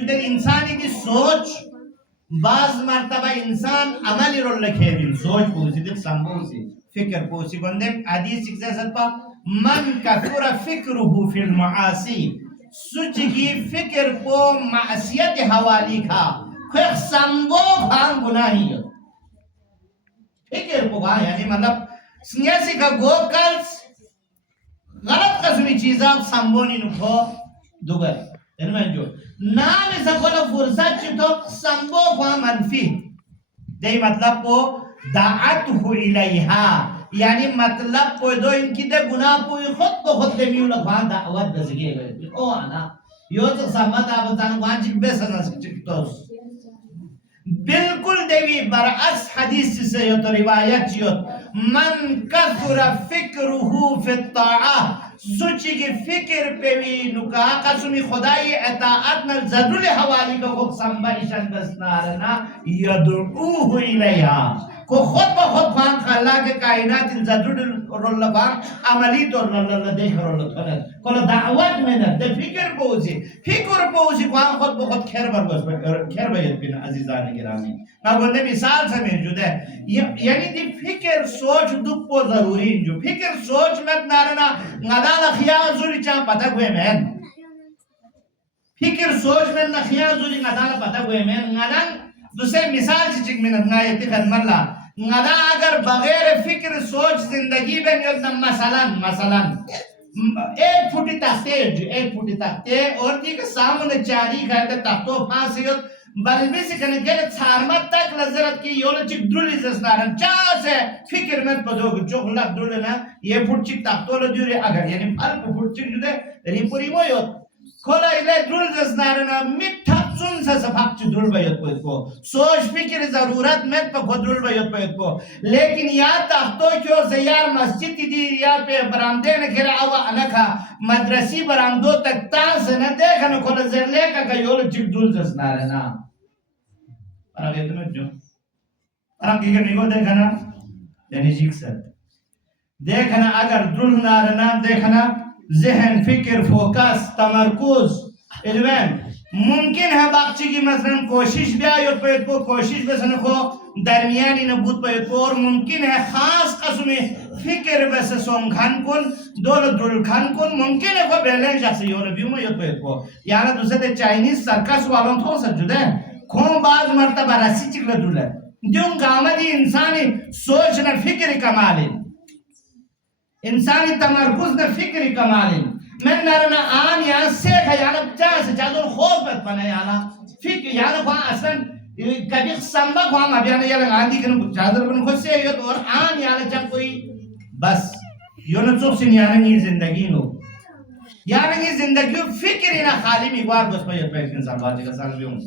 چونکہ انسانی دی سوچ بعض مرتبہ انسان عملی رول لکھے دن سوچ پوسی دل سمبوسی فکر پوسی بندے حدیث سکھتے ساتھ من کفر فکرہ فی المعاصی سچگی فکر کو معصیت حوالی کھا خیخ سمبو کھان گناہی فکر کو کھا یعنی مطلب سنیاسی کا گو کلس غلط قسمی چیزاں سمبونی نکھو دوگر انہیں جو نام ایسا کھولا فرصت چی تو سمبو کھا منفی دی مطلب کو دعاتو الیہا یعنی مطلب کوئی دو ان کی دے گناہ پوئی خود کو خود دے میو لکھوان دعوت دزگے گئے او آنا یو تو سمت آبتانا وہاں چک بے سنا چکتوس بالکل دیوی برعکس حدیث سے یو تو روایت چیوت من کثر فکرہ فی الطاعہ سوچی کی فکر پیوی نکا قسمی خدای اطاعت نل زدل حوالی کو خود سنبھائشن بسنارنا یدعوہ الیہا کو خود بخود خان خلا کے کائنات زدل رول بان عملی طور اللہ دیکھ رول تھنت کلو دعوت میں نہ دے فکر پوزی خان خود بخود خیر بیت بین عزیزان گرامی میں بندے مثال سے موجود ہے یعنی دی فکر سوچ دک کو ضروری جو فکر سوچ مت نارنا غدال خیال زوری چاہاں پتہ ہوئے مین فکر سوچ میں نہ خیال زوری غدال پتہ ہوئے مین غدال دوسرے مثال سے چک منت نایتی خدم اللہ غدا اگر بغیر فکر سوچ زندگی میں مثلا ایک فوٹی تختے اور دی کہ سامنے چاری گھنٹے تختو پھانسی بلبی سے کنے گلے چھارمت تک لذرت کی یولو چک درولی زسنارن چاہ سے فکر میں پدو گو چوک لگ درولی نا یہ فوٹ چک تختو لو دیوری اگر یعنی پھر فوٹ چک جو دے ریپوری مویوت کھولا الے درول زسنارن مٹھا سن سے سفاق چی درول بیت پویت کو سوچ فکر ضرورت میں پا خود درول بیت پویت کو لیکن یا تختو کیوں زیار مسجد دی یا پہ برامدے نکھر آوا انکھا مدرسی برامدو تک تان سے نہ دیکھا نو کھولا زیر لے کا یولو چک درول زسنارن پرام یہ تمہیں جو پرام کی کرنی کو دیکھنا یعنی جیک سر دیکھنا اگر درول نارنا دیکھنا ذہن فکر فوکس تمرکز علمین ممکن ہے باقچی کی مثلا کوشش بھی آئیت پیت کو کوشش بھی سنکو درمیانی نبود پیت کو اور ممکن ہے خاص قسمی فکر بس سونگھن کن دول دلکھن کن ممکن ہے کوئی بیلین جاسی اور بیو میں یت پیت کو یعنی دوسرے دے چائنیز سرکس والوں تھو سجدے کھون باز مرتبہ رسی چکل دولے دیوں گامدی انسانی سوچ نہ فکر کمالی انسانی تمرکز نہ فکر کمالی میں نرنا آم یہاں سیکھ ہے یعنی چاہ سے چاہ دور خوف بت پنے یعنی فکر یعنی خواہ اصلا کبھی سمبا خواہ مبیانا یعنی آندھی کنو چادر کنو خود سے یعنی اور آم یعنی چاہ کوئی بس یعنی چوک سن یعنی زندگی نو یعنی زندگی فکر ہی نہ خالی میگوار بس پہ یہ پیسن سال باجی کا سال بھی ہوں